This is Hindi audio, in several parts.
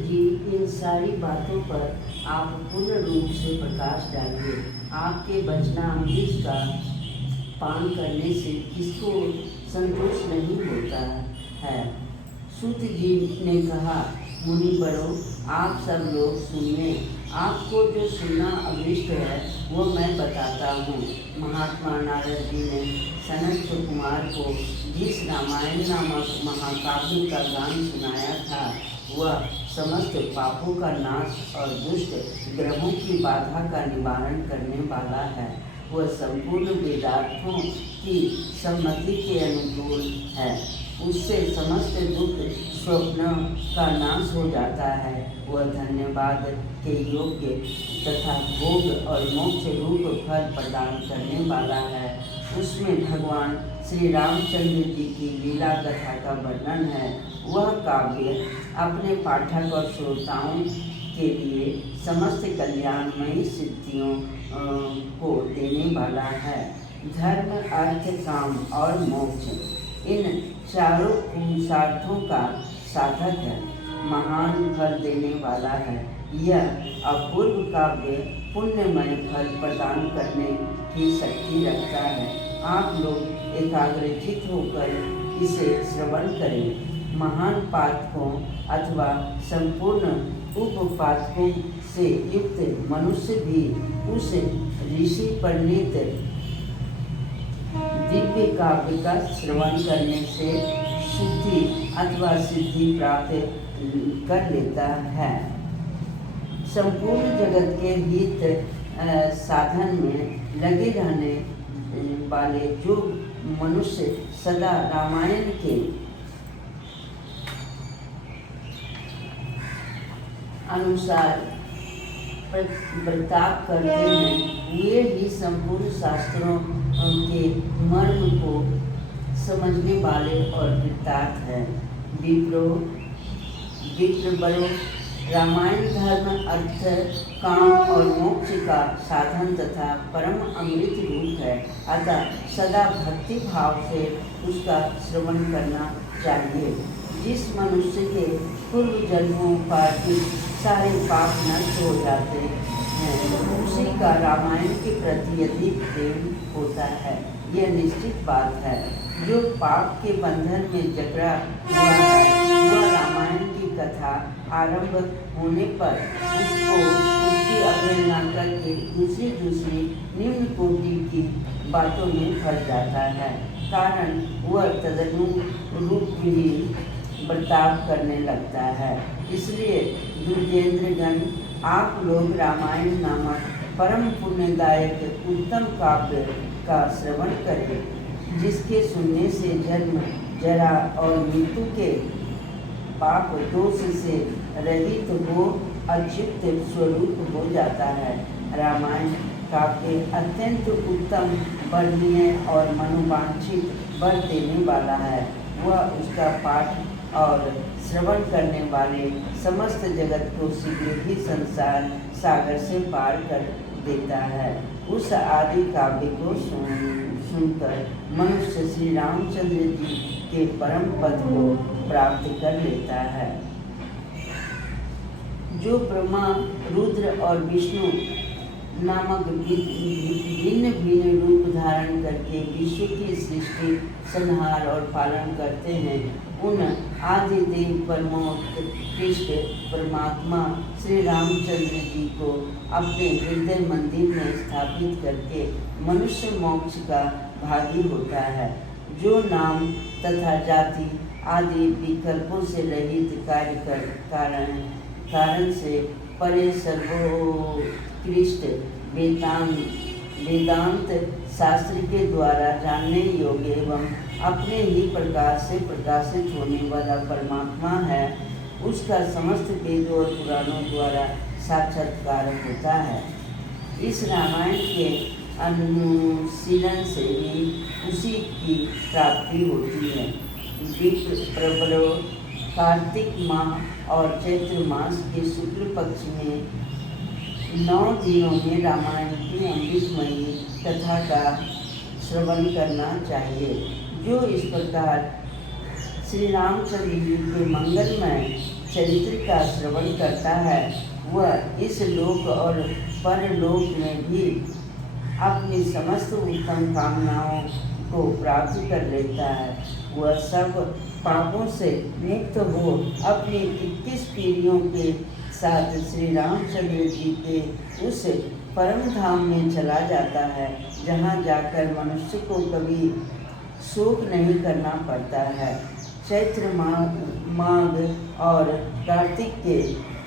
जी, इन सारी बातों पर आप पूर्ण रूप से प्रकाश डालिए। आपके वचनामृत का पान करने से किसको संतोष नहीं होता है। सूत जी ने कहा, मुनिवरों, आप सब लोग सुनिए। आपको जो सुनना अभिष्ट है वो मैं बताता हूँ। महात्मा नारद जी ने सनत कुमार को जिस रामायण नामक महाकाव्य का गान सुनाया था वह समस्त पापों का नाश और दुष्ट ग्रहों की बाधा का निवारण करने वाला है। वह संपूर्ण वेदार्थों की सम्मति के अनुकूल है। उससे समस्त दुख स्वप्न का नाश हो जाता है। वह धन्यवाद के योग्य तथा भोग और मोक्ष रूप फल प्रदान करने वाला है। उसमें भगवान श्री रामचंद्र जी की लीला कथा का वर्णन है। वह काव्य अपने पाठक और श्रोताओं के लिए समस्त कल्याणमयी सिद्धियों को देने वाला है। धर्म, अर्थ, काम और मोक्ष, इन चारों पुरुषार्थों का साधक है, महान फल देने वाला है। यह अपूर्व काव्य पुण्यमय फल प्रदान करने की शक्ति रखता है। आप लोग एकाग्रचित होकर इसे श्रवण करें। महान पाठकों अथवा संपूर्ण उपपाठकों से युक्त मनुष्य भी उस ऋषि परिणीत दिव्य काव्य का श्रवण करने से शुद्धि अथवा सिद्धि प्राप्त कर लेता है। संपूर्ण जगत के हित साधन में लगे रहने वाले जो मनुष्य सदा रामायण के अनुसार बर्ताव करते हैं, वे ही संपूर्ण शास्त्रों के मर्म को समझने वाले और कृतार्थ हैं। विप्रवरों, रामायण धर्म, अर्थ, काम और मोक्ष का साधन तथा परम अमृत रूप है। अतः सदा भक्ति भाव से उसका श्रवण करना चाहिए। जिस मनुष्य के पूर्व जन्मों का सारे पाप नष्ट हो जाते हैं उसी का रामायण के प्रति अधिक प्रेम होता है। यह निश्चित बात है। जो पाप के बंधन में जकड़ा हुआ है वह रामायण की कथा आरंभ होने पर उसको उसकी अवहेलना करके दूसरी निम्न कोटि की बातों में फंस जाता है। कारण वह तदनुरूप ही बर्ताव करने लगता है। इसलिए दुर्जेंद्रगण, आप लोग रामायण नामक परम पुण्यदायक उत्तम काव्य का श्रवण करें, जिसके सुनने से जन्म, जरा और मृत्यु के पाप दोष से रहित हो अच्युत स्वरूप हो जाता है। रामायण काव्य अत्यंत उत्तम, वर्णनीय और मनोवांछित वर देने वाला है। वह उसका पाठ और श्रवण करने वाले समस्त जगत को शीघ्र ही संसार सागर से पार कर देता है। उस आदि काव्य को सुनकर मनुष्य श्री रामचंद्र जी के परम पद को प्राप्त कर लेता है। जो ब्रह्मा, रुद्र और विष्णु नामक भिन्न भिन्न रूप धारण करके विश्व की सृष्टि, संहार और पालन करते हैं, उन आदि देव परमोत्कृष्ट परमात्मा श्री रामचंद्र जी को अपने हृदय मंदिर में स्थापित करके मनुष्य मोक्ष का भागी होता है। जो नाम तथा जाति आदि विकल्पों से रहित कारण से परे सर्वोत्कृष्ट वेदांत शास्त्र के द्वारा जानने योग्य एवं अपने ही प्रकाश से प्रकाशित होने वाला परमात्मा है, उसका समस्त वेदों और पुराणों द्वारा साक्षात्कार होता है। इस रामायण के अनुशीलन से ही उसी की प्राप्ति होती है। विप्रवरों, कार्तिक माह और चैत्र मास के शुक्ल पक्ष में 9 दिनों में रामायण की अमृतमयी कथा का श्रवण करना चाहिए। जो इस प्रकार श्री रामचंद्र जी के मंगलमय चरित्र का श्रवण करता है वह इस लोक और परलोक में भी अपनी समस्त उत्तम कामनाओं को प्राप्त कर लेता है। वह सब पापों से मुक्त हो अपनी 21 पीढ़ियों के साथ श्री रामचंद्र जी के उस परम धाम में चला जाता है जहाँ जाकर मनुष्य को कभी शोक नहीं करना पड़ता है। चैत्र माघ और कार्तिक के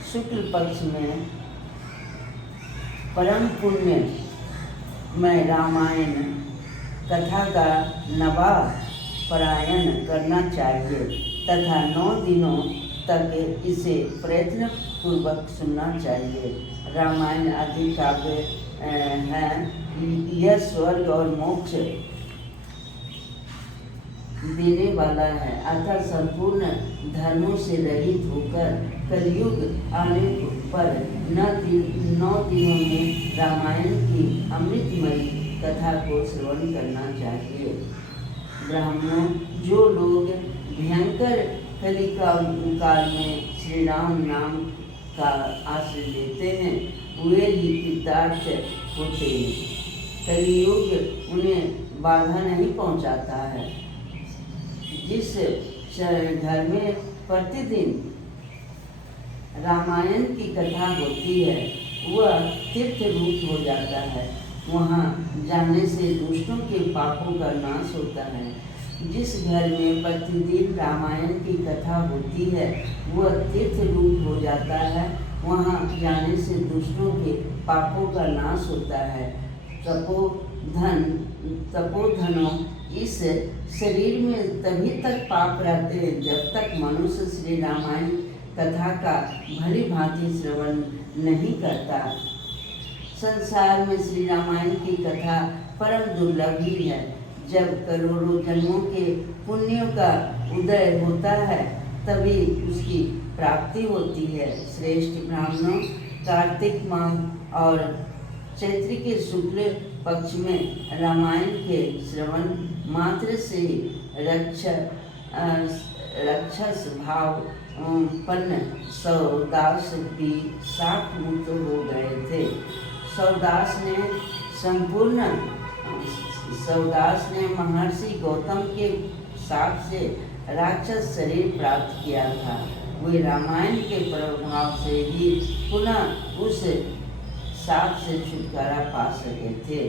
शुक्ल पक्ष में परम पुण्य में रामायण कथा का नवाब पारायण करना चाहिए तथा 9 दिनों तक इसे प्रयत्न पूर्वक सुनना चाहिए। रामायण आदि काव्य हैं। यह स्वर्ग और मोक्ष देने वाला है अतः संपूर्ण धर्मों से रहित होकर कलयुग आने पर 9 दिनों में रामायण की अमृतमयी कथा को श्रवण करना चाहिए। ब्राह्मणों, जो लोग भयंकर कलिकाल में श्री राम नाम का आश्रय लेते हैं वे ही कृतार्थ होते हैं। कलियुग उन्हें बाधा नहीं पहुंचाता है। जिस घर में प्रतिदिन रामायण की कथा होती है वह तीर्थ रूप हो जाता है। वहाँ जाने से दुष्टों के पापों का नाश होता है। जिस घर में प्रतिदिन रामायण की कथा होती है वह तीर्थ रूप हो जाता है। वहाँ जाने से दुष्टों के पापों का नाश होता है। तपोधनों, इस शरीर में तभी तक पाप रहते हैं जब तक मनुष्य श्री रामायण कथा का भली भांति श्रवण नहीं करता। संसार में श्री रामायण की कथा परम दुर्लभ ही है। जब करोड़ों जन्मों के पुण्यों का उदय होता है तभी उसकी प्राप्ति होती है। श्रेष्ठ ब्राह्मणों, कार्तिक माह और चैत्र के शुक्ल पक्ष में रामायण के श्रवण मात्र से राक्षस भाव पन्न सौदास भी शाप मुक्त हो गए थे। सौदास ने महर्षि गौतम के शाप से राक्षस शरीर प्राप्त किया था। वे रामायण के प्रभाव से ही पुनः उस शाप से छुटकारा पा सके थे।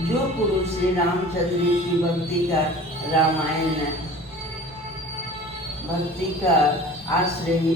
जो पुरुष श्री रामचंद्र की भक्ति का आश्रय ले